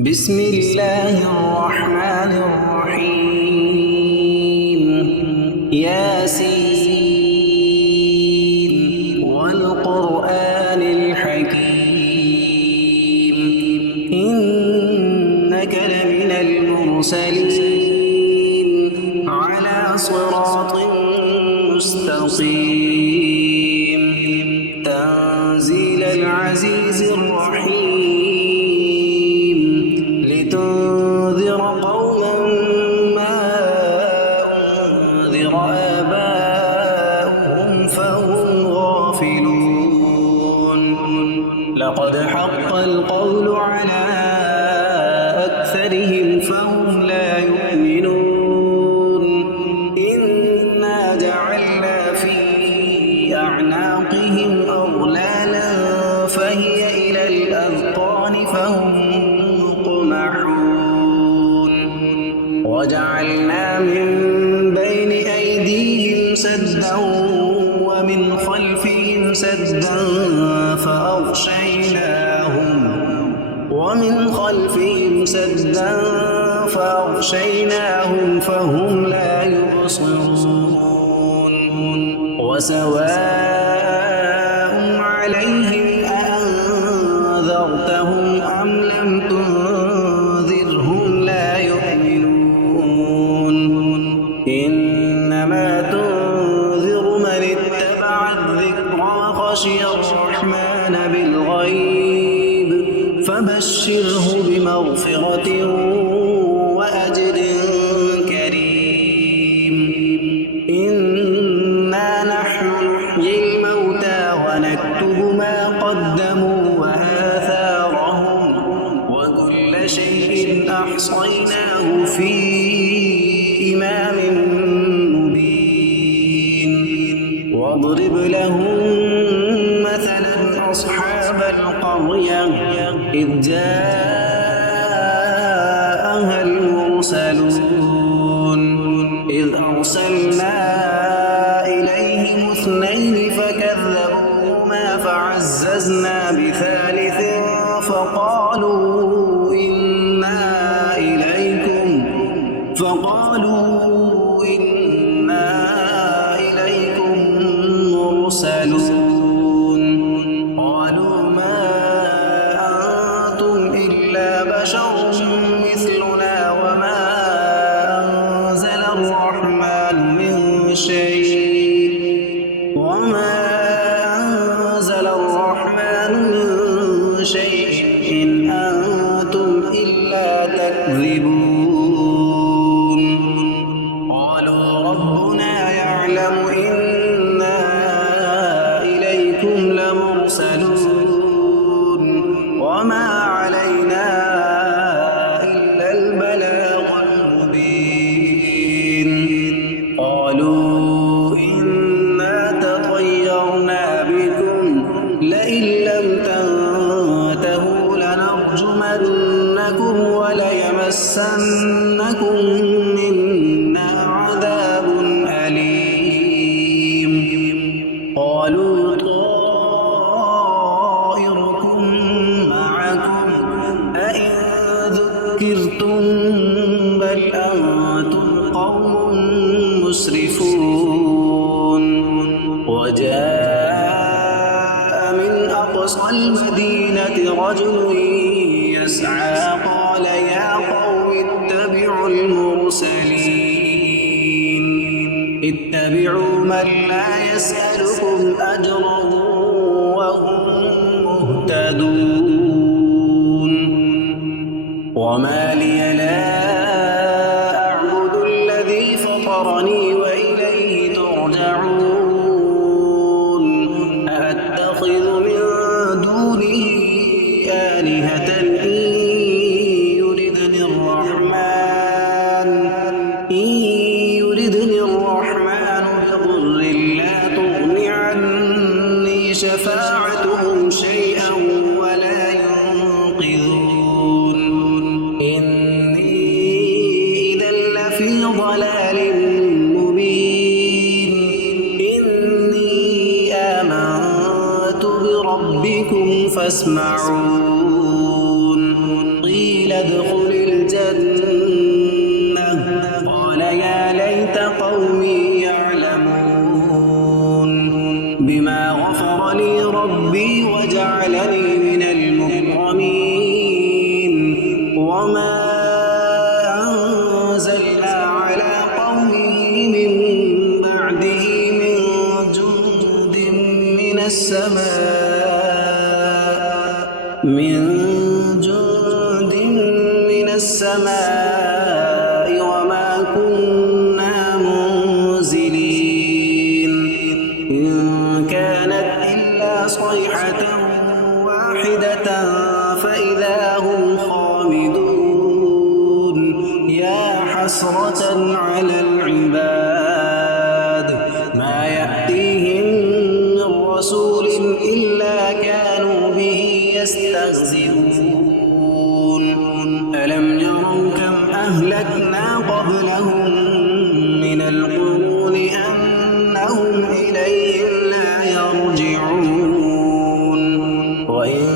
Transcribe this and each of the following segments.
بسم الله الرحمن الرحيم. ياسين والقرآن الحكيم إنك لمن المرسلين على صراط مستقيم تنزيل العزيز الرحيم لتنذر قوما ما أنذر آباؤهم فهم غافلون لقد حق القول على أكثرهم فهم لا يؤمنون إنا جعلنا في أعناقهم أغلالا فهي إلى الأذقان فهم مقمحون وجعلنا من بين أيديهم سدا ومن خلفهم سدا فأغشيناهم فهم لا يبصرون وسواء عليهم أأنذرتهم أم لم تنذرهم لا يؤمنون إنما تنذر من اتبع الذكر وخشي الرحمن بالغيب فبشره بمغفرة وأجر كريم إنا نحن نحيي الموتى ونكتب ما قدموا وآثارهم وكل شيء أحصيناه في إمام مبين واضرب لهم مثلا أصحاب القرية إذ جاءها المرسلون إذ أرسلنا إليهم اثنين فكذبوهما فعززنا بثالث فقالوا إنا إليكم مرسلون قالوا ما أنتم إلا بشر مثلنا وما أنزل الرحمن من شيء إن أنتم إلا تكذبون قالوا ربنا يعلم إنا إليكم لمرسلون وما علينا إلا البلاغ المبين قالوا إنا تطيرنا بكم لئن لم تنتهوا لنرجمنكم وليمسنكم منا عذاب أليم قالوا طائركم معكم أئن ذكرتم بل أنتم قوم مسرفون وجاء من أقصى المدينة رجل يسعى قال يا قوم اتبعوا المرسلين اتبعوا من لا يسألكم أجرا وهم مهتدون وما لي لا أعبد الذي فطرني وإليه ترجعون أأتخذ من دونه آلهة إن يردني الرحمن بضر لا تغن عني شفاعتهم شيئا ولا ينقذون إني إذا لفي ضلال مبين إني آمنت بربكم فاسمعون قيل ادخل الجنة قال يا ليت قومي يعلمون بما غفر لي ربي وجعلني من المكرمين وما أنزلنا على قومه من بعده من جند من السماء وما كنا منزلين إن كانت إلا صيحة واحدة فإذا هم خامدون يا حسرة على العباد ما يأتيهم من رسول إلا كانوا به يستهزئون ألم يروا كم أهلكنا قبلهم من القرون أنهم إليهم لا يرجعون وإن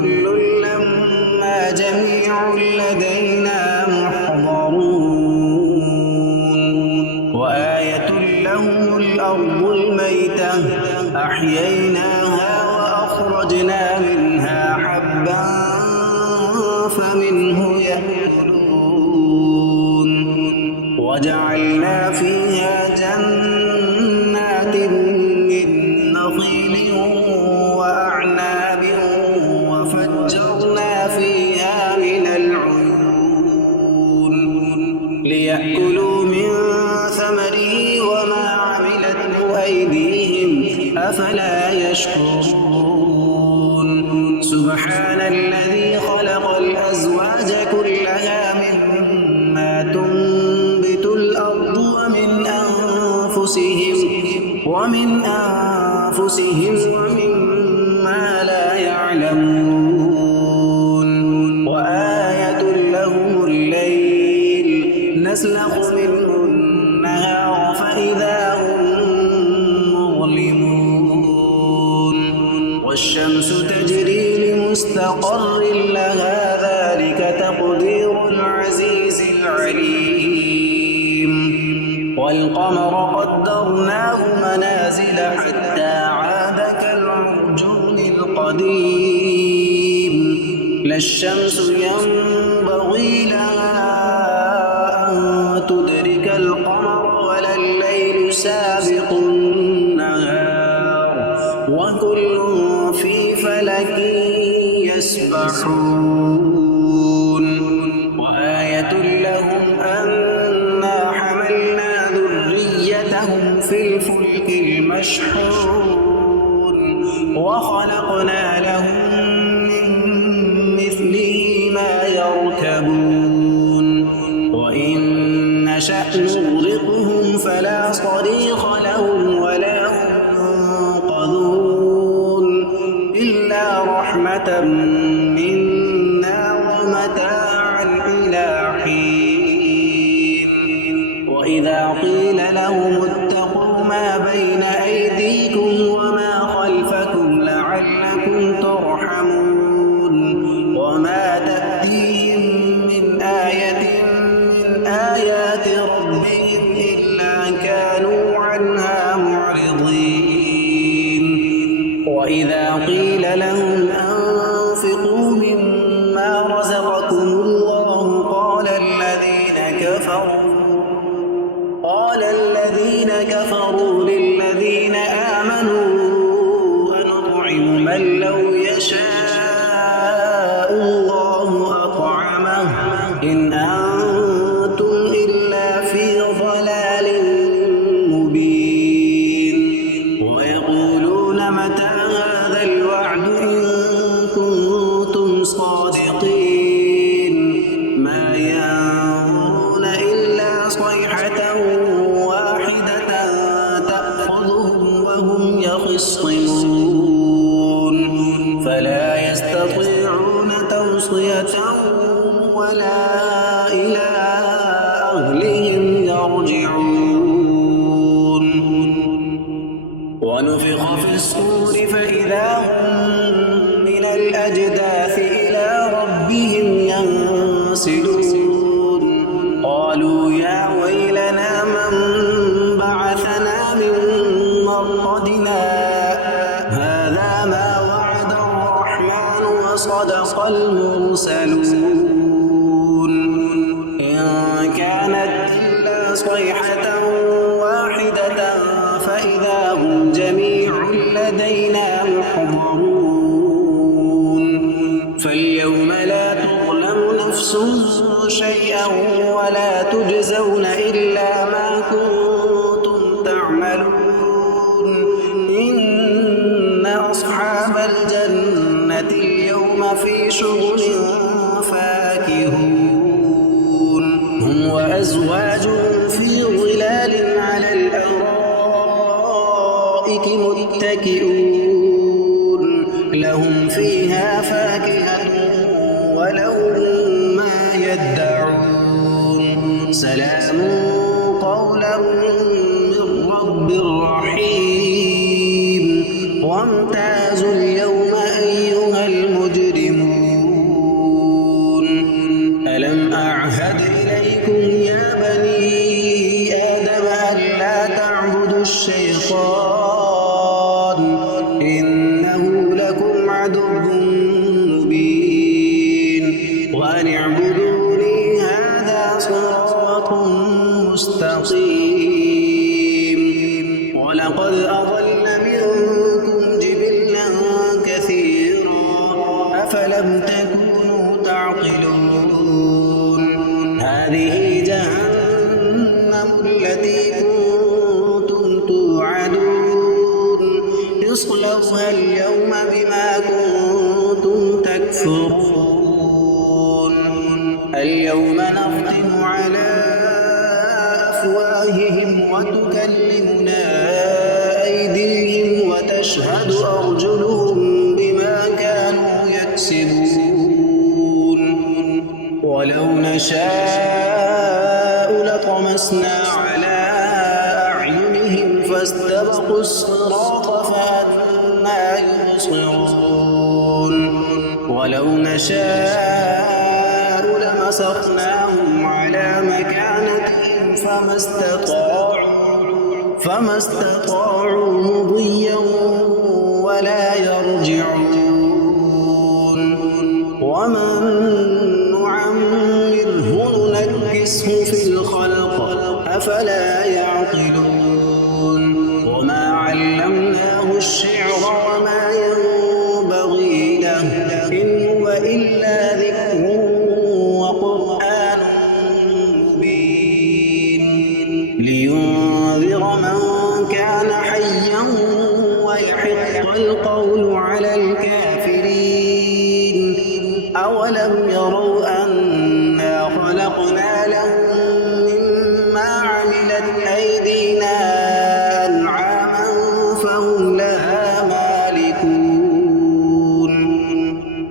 كل لما جميع لدينا محضرون وآية لهم الأرض الميتة أحييناها وأخرجنا منها حبا فمنه يأكلون وجعلنا فيها جنات من نخيل وأعناب وفجرنا فيها من العيون ليأكلوا من ثمره وما عملته أيديهم أفلا يشكرون سبحان الذي خلق الأزواج كلها مما تنبت الأرض ومن أنفسهم ومما لا يعلمون وآية لهم الليل نسلخ منه النهار فإذا هم مظلمون والشمس تجري لمستقر لها ذلك تقدير العزيز العليم والقمر قدرناه منازل حتى عاد كالعرجون القديم لا الشمس ينبغي لها أن تدرك القمر ولا الليل سابق النهار وكل في فلك يسبحون وآية لهم أنا حملنا ذريتهم في الفلك المشحون وخلقنا لهم من مثله ما يركبون وإن نشأ نغرقهم فلا صريخ لهم ولا هم ينقذون إلا رحمة منا ومتاعا إلى حين وإذا قيل لهم اتقوا ما بين أيديكم وما خلفكم لعلكم ترحمون وما تأتيهم من آية من آيات ربهم إلا كانوا عنها معرضين وإذا قيل لهم أنفقوا مما رزقكم الله قال الذين كفروا للذين آمنوا أنطعم من لو يشاء الله أطعمه إن أنتم إلا في ضلال مبين ويقولون متى هذا الوعد إن كنتم صادقين ما ينظرون إلا صيحة واحدة تأخذهم وهم يخصمون فلا يستطيعون توصية ولا إلى أهلهم يرجعون ونفخ في الصور فإذا هم من الأجداث إلى ربهم ينظرون نفس شيئا ولا تجزون إلا ما كنتم تعملون إن أصحاب الجنة اليوم في شغل فاكهون هم وأزواجهم في ظلال على الأرائك متكئون لهم فيها فاكهة ولهم ما يدعون سلام قولا من رب رحيم وامتازوا اليوم أيها المجرمون ألم أعهد إليكم يا بني آدم ألا تعبدوا الشيطان إنه لكم عدو مبين وأن اعبدوني هذا صراط مستقيم ولقد أضل منكم جبلا كثيرا أفلم تكونوا تعقلون هذه جهنم التي كنتم توعدون اصلوها اليوم بما كنتم تكفرون اليوم نختم على أفواههم وتكلمنا أيديهم وتشهد أرجلهم بما كانوا يكسبون ولو نشاء لطمسنا على أعينهم فاستبقوا الصراط فأنى يبصرون ولو نشاء لمسخناهم على مكانتهم فما استطاعوا مضيا ولا يرجعون ومن نعمره ننكسه في الخلق أفلا يعقلون وما علمناه الشعر وما ينبغي له إن هو إلا ذكر وقرآن مبين لينذر من كان حيا ويحق القول على الكافرين أولم يروا أنا خلقنا لهم مما عملت أيدينا أنعاما فهم لها مالكون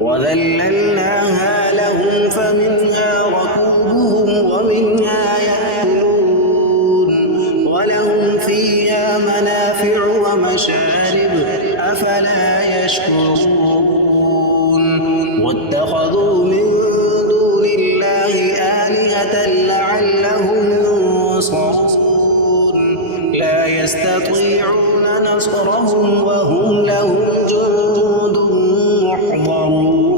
وذللناها لهم فمنها ركوبهم ومنها يأكلون ولهم فيها منافع ومشارب أفلا يشكرون واتخذوا من دون الله آلهة لعلهم ينصرون لا يستطيعون نصرهم وهم لهم جند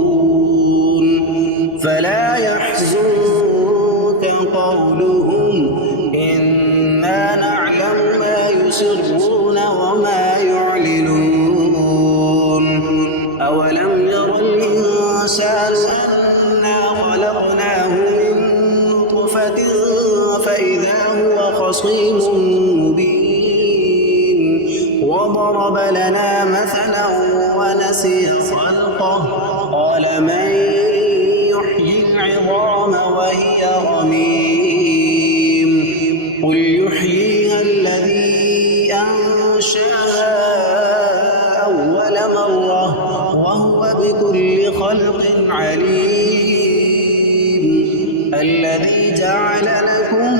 محضرون فلا يحزنك قولهم إنا نعلم ما يسرون وما يعلنون أولم ير الإنسان أنا خلقناه من نطفة فإذا هو خصيم مبين وضرب لنا مثلا ونسي خلقه قال من يحيي العظام وهي رميم قل يحييها الذي أنشأها أول مرة وهو بكل خلق عليم الذي جعل لكم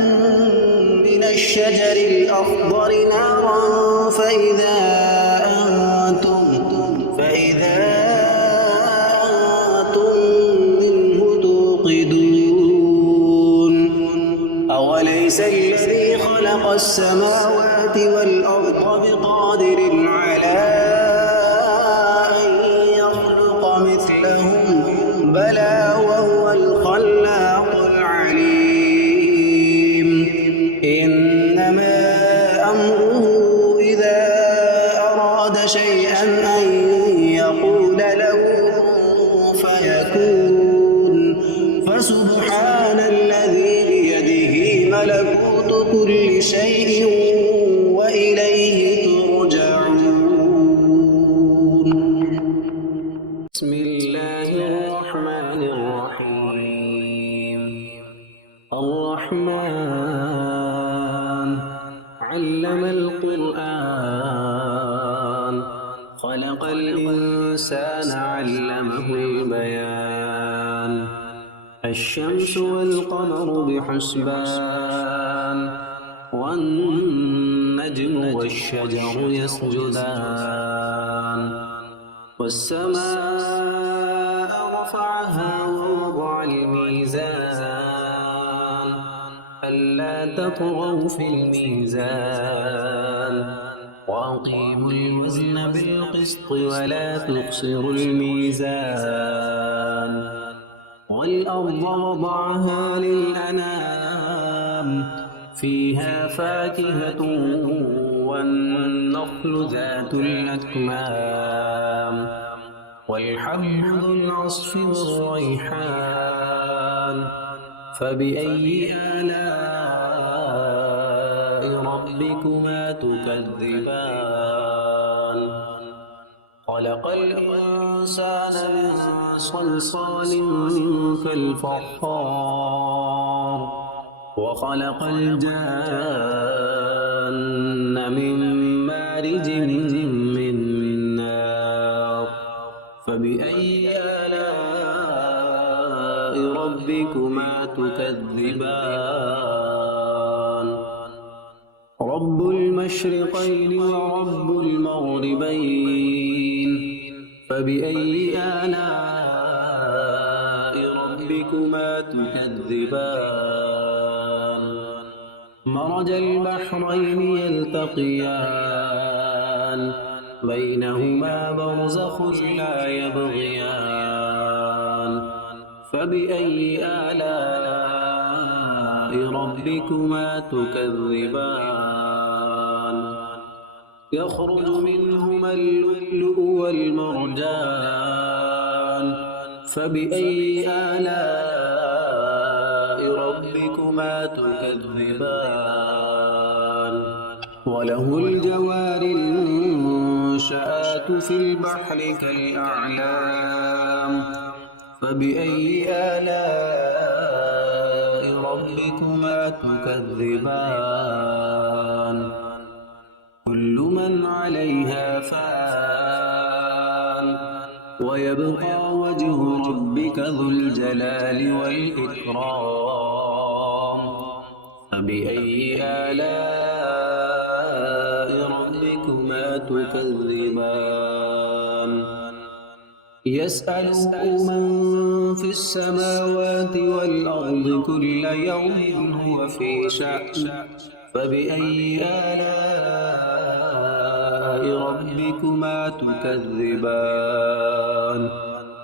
من الشجر الأخضر نارا فإذا أنتم منه توقدون أوليس الذي خلق السماوات والأرض بقادر على أن يخلق مثلهم بلى وهو الخلاق العليم إنما أمره إذا أراد شيئا أن يقول له فيكون فسبحان الذي بيده ملكوت كل شيء وإليه ترجعون. بسم الله الرحمن الرحيم. الرحمن علم القرآن خلق الإنسان علمه البيان. الشمس والقمر بحسبان والنجم والشجر يسجدان. والسماء رفعها ووضع الميزان ألا تطغوا في الميزان وأقيموا الوزن بالقسط ولا تخسروا الميزان. والأرض وضعها للأنام فيها فاكهة والنخل ذات الأكمام والحب ذو العصف والريحان. فبأي آلاء ربكما تكذبان. خلق الإنسان من صلصال كالفخار وخلق الجان من مارج من نار. فبأي آلاء ربكما تكذبان. رب المشرقين ورب المغربين. فبأي آلاء ربكما تكذبان. مرج البحرين يلتقيان بينهما برزخ لا يبغيان. فبأي آلاء ربكما تكذبان. يخرج منهما اللؤلؤ والمرجان. فبأي آلاء ربكما تكذبان. وله الجوار المنشآت في البحر كالأعلام. فبأي آلاء ربكما تكذبان. كل من عليها فان ويبقى وجه ربك ذو الجلال والإكرام. فبأي آلاء ربكما تكذبان. يسأله من في السماوات والأرض كل يوم هو في شأن. فبأي آلاء ربكما تكذبان.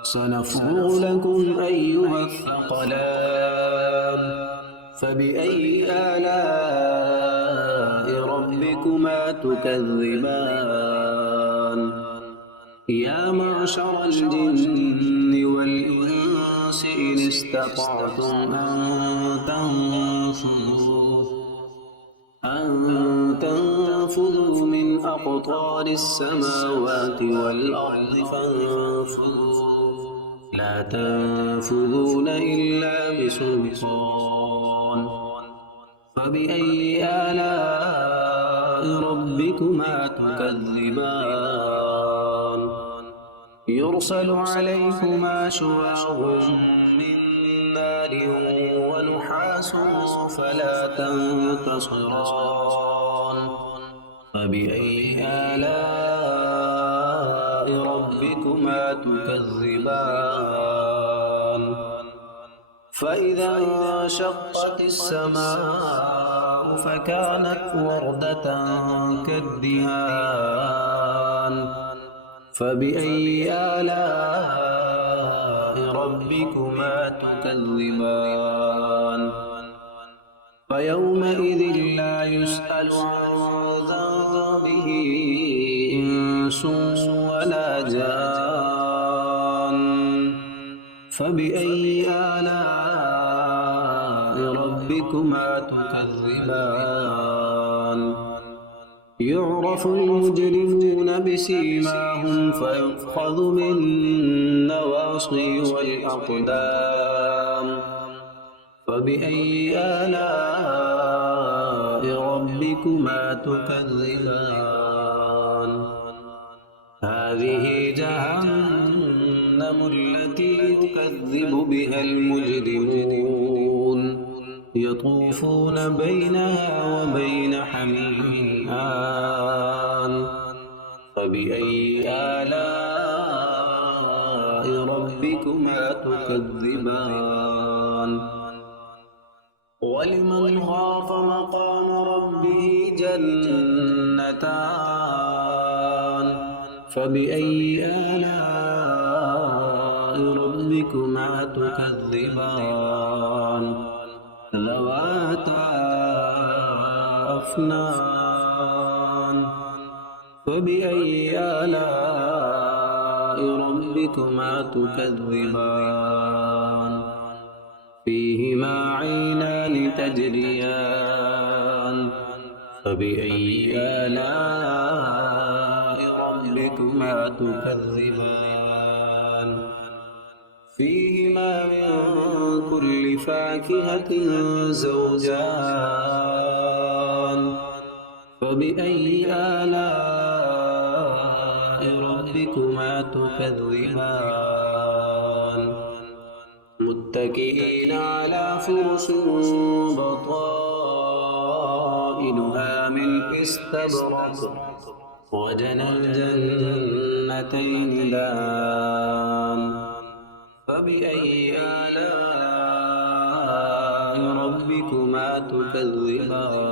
سنفرغ لكم أيها الثقلان. فبأي آلاء ربكما تكذبان. يا معشر الجن والإنس إن استطعتم أن تنفذوا من أقطار السماوات والأرض فانفذوا لا تنفذون إلا بسلطان. فبأي آلاء ربكما تكذبان. يرسل عليكما شواظ من نار ونحاس فلا تنتصران. فبأي آلاء ربكما تكذبان. فإذا انشقت السماء فكانت وردة كالدهان. فبأي آلاء ربكما تكذبان. فيومئذ لا يسأل عن ذنبه إنس ولا جان. فبأي آلاء ربكما تكذبان يعرف المجرمون بسيماهم فيؤخذ بالنواصي والأقدام فبأي آلاء ربكما تكذبان هذه جهنم التي يكذب بها المجرمون يطوفون بينها وبين حميم آن فبأي آلاء ربكما تكذبان ولمن خاف مقام ربه جنتان فبأي آلاء ربكما تكذبان ذواتا أفنان فبأي آلاء ربكما تكذبان فيهما عينان تجريان فبأي آلاء ربكما تكذبان فيهما من كل فاكهة زوجان فبأي آلاء ربكما تكذبان متكئين على فرش بطائنها من استبرق وجنى الجنتين دان فبأي آلاء ربكما تكذبان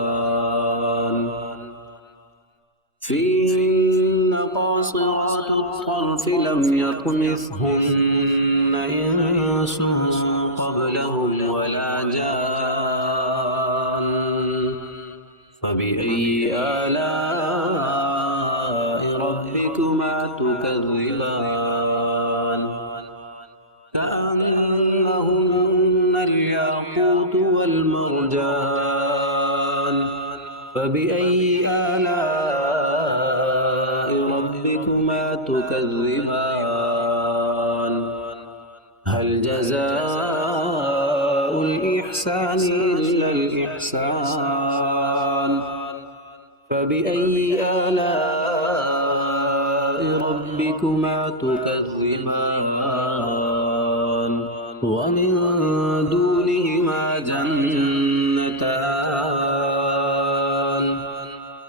فيهن قاصرات الطرف لم يطمثهن إنس قبلهم ولا جان فبأي آلاء ربكما تكذبان كأنهن الياقوت والمرجان فبأي آلاء ربكما تكذبان هل جزاء الإحسان إلا الإحسان فبأي آلاء ربكما تكذبان ومن دونهما جنتان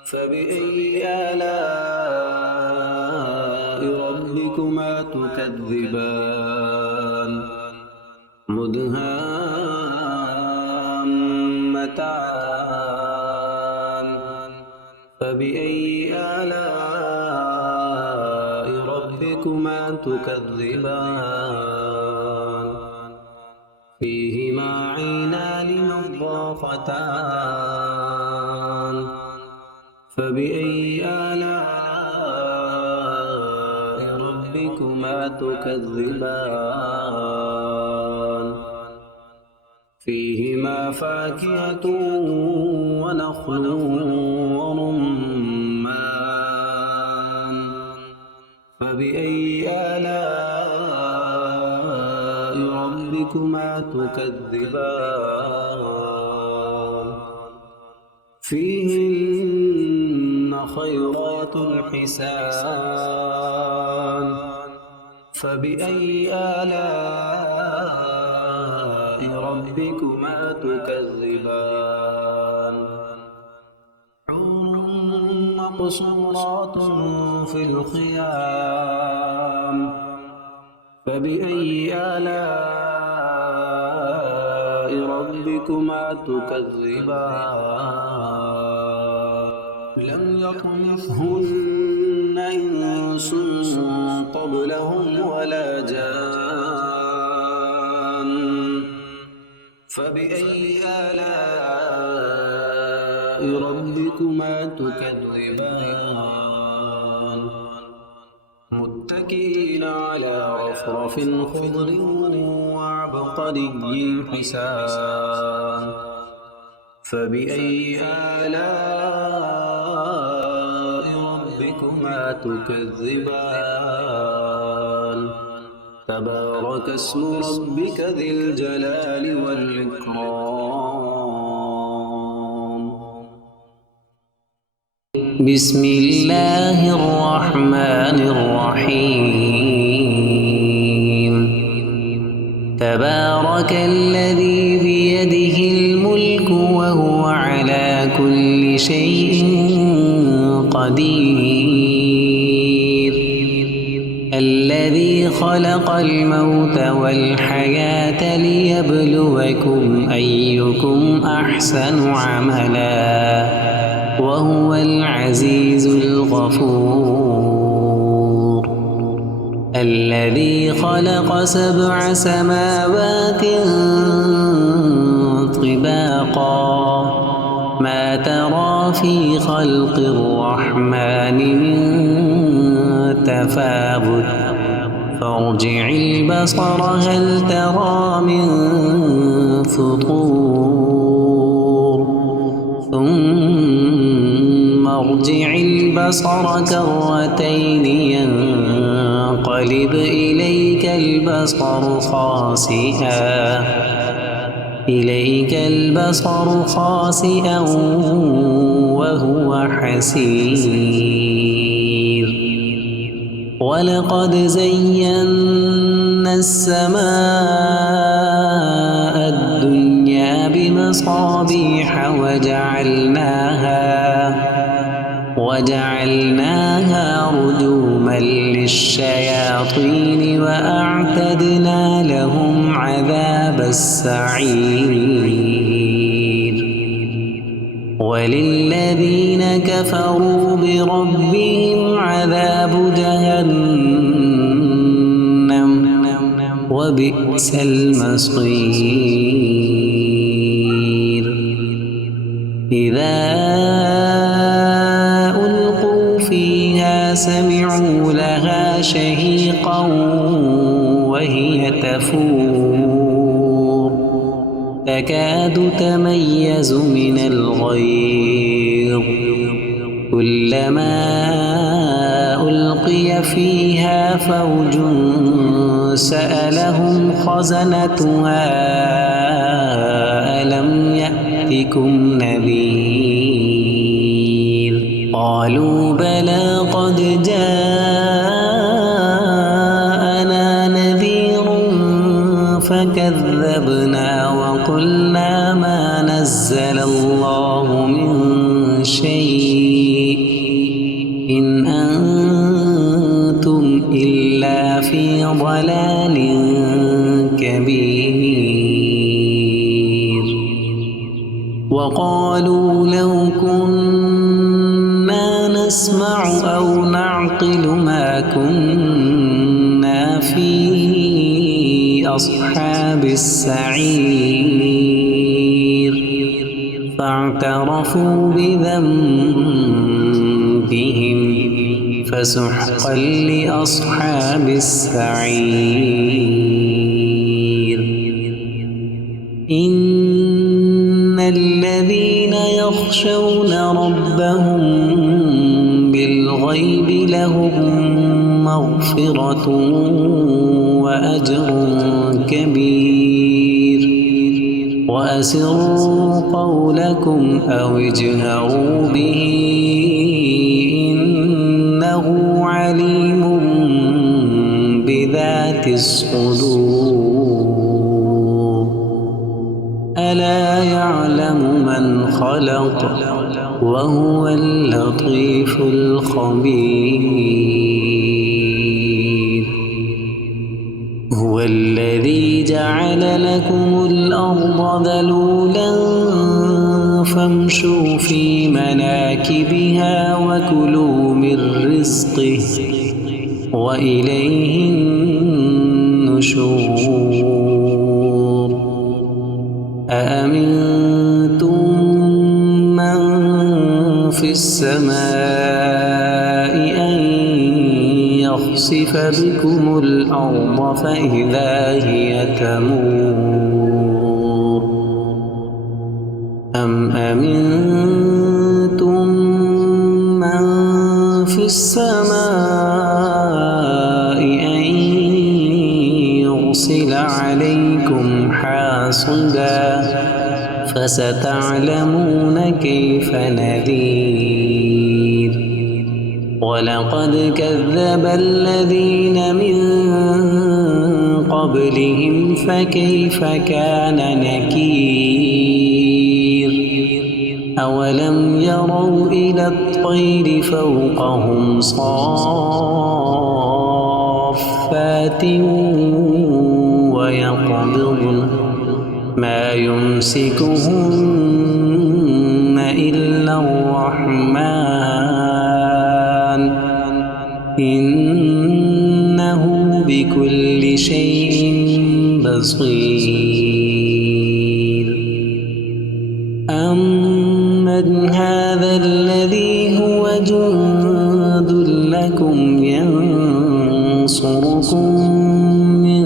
فبأي آلاء ربكما تكذبان مدهامتان فبأي آلاء ربكما تكذبان فيهما عينان نضاختان فبأي آلاء ربكما تكذبان فيهما فاكهة ونخل ورمان فبأي آلاء ربكما تكذبان فيهن خيرات حسان فبأي آلاء ربكما تكذبان حور مقصورات في الخيام فبأي آلاء ربكما تكذبان لم يطمثهن إنس قبلهم ولا جان فبأي آلاء ربكما تكذبان متكئين على رفرف خضر وعبقري حسان فبأي آلاء ربكما تكذبان تبارك اسم ربك ذي الجلال والإكرام بسم الله الرحمن الرحيم تبارك الذي بيده الملك وهو على كل شيء قدير الذي خلق الموت والحياة ليبلوكم أيكم أحسن عملا وهو العزيز الغفور الذي خلق 7 سماوات طباقا ما ترى في خلق الرحمن من تفاوت فارجع البصر هل ترى من فطور ثم ارجع البصر كرتين ينقلب إليك البصر خاسئا وهو حسير ولقد زينا السماء الدنيا بمصابيح وجعلناها رجوما للشياطين وأعتدنا لهم عذاب السعير وللذين كفروا بربهم عذاب جهنم وبئس المصير إذا ألقوا فيها سمعوا لها شهيقا وهي تفور تكاد تميز من الغيظ كلما ألقي فيها فوج سألهم خزنتها ألم يأتكم نذير قالوا بلى قد جاءنا نذير فكذبنا وقلنا ما نزل الله من شيء إن أنتم إلا في ضلال كبير وقالوا لو كنا نسمع أو نعقل ما كنا في أصحاب السعير فاعترفوا بذنبهم فسحقا لأصحاب السعير إن الذين يخشون ربهم بالغيب لهم مغفرة وأجر كبير وأسروا قولكم أو اجهروا به إنه عليم بذات الصدور ألا يعلم من خلق وهو اللطيف الخبير هو الذي جعل لكم الأرض ذلولا فامشوا في مناكبها وكلوا من رزقه وإليه النشور أأمنتم من في السماء أن يخسف بكم الأرض فإذا هي تمور أم أمنتم من في السماء أن يرسل عليكم حاصبا فستعلمون كيف نذير ولقد كذب الذين من قبلهم فكيف كان نكير أولم يروا إلى الطير فوقهم صافات ويقبضن ما يمسكهن إلا الرحمن إنه بكل شيء بصير أمن هذا الذي هو جند لكم ينصركم من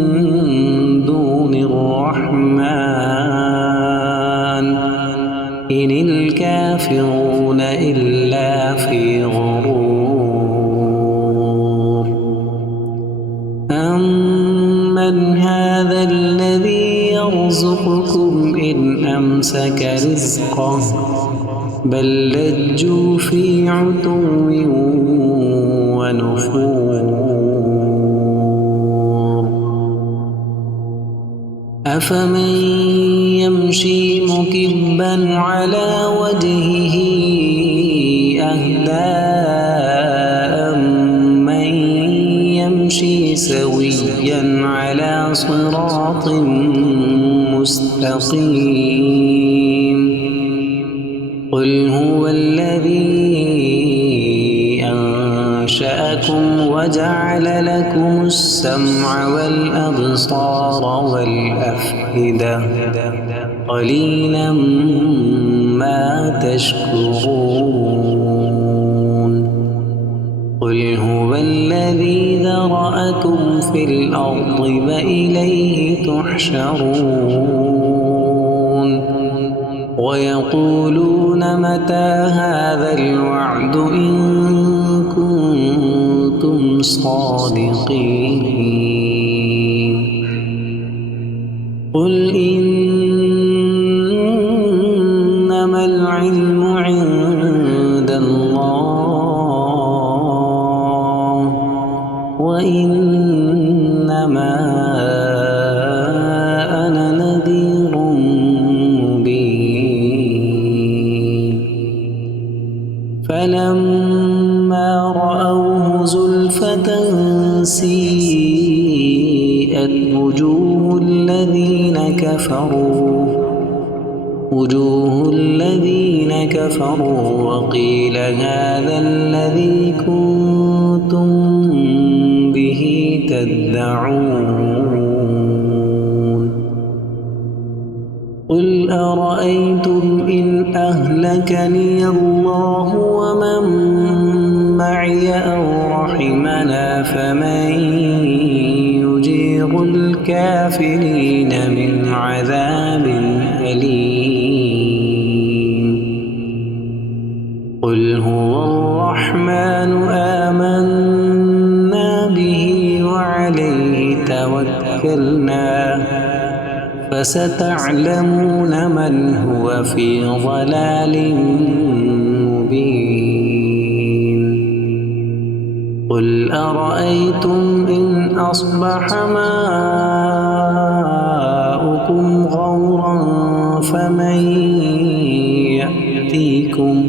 دون الرحمن إن الكافرون إلا في غرور أمن هذا الذي يرزقكم إن أمسك رزقه بل لجوا في عتو ونفور أفمن يمشي مكبا على وجهه أهدى أمن يمشي سويا على صراط مستقيم قل هو الذي أنشأكم وجعل لكم السمع والأبصار والأفئدة قليلا ما تشكرون قل هو الذي ذرأكم في الأرض وإليه تحشرون ويقولون متى هذا الوعد إن كنتم صادقين قل إنما العلم عند الله وإنما أنا نذير مبين فلما رأوه زلفة سيئت وجوه الذين كفروا وقيل هذا الذي كنتم به تدعون قل أرأيتم إن أهلكني الله ومن معي أو رحمنا فمن يجير الكافرين من عذاب أليم قل هو الرحمن آمنا به وعليه توكلنا فستعلمون من هو في ضلال مبين قل أرأيتم إن أصبح ماؤكم غورا فمن يأتيكم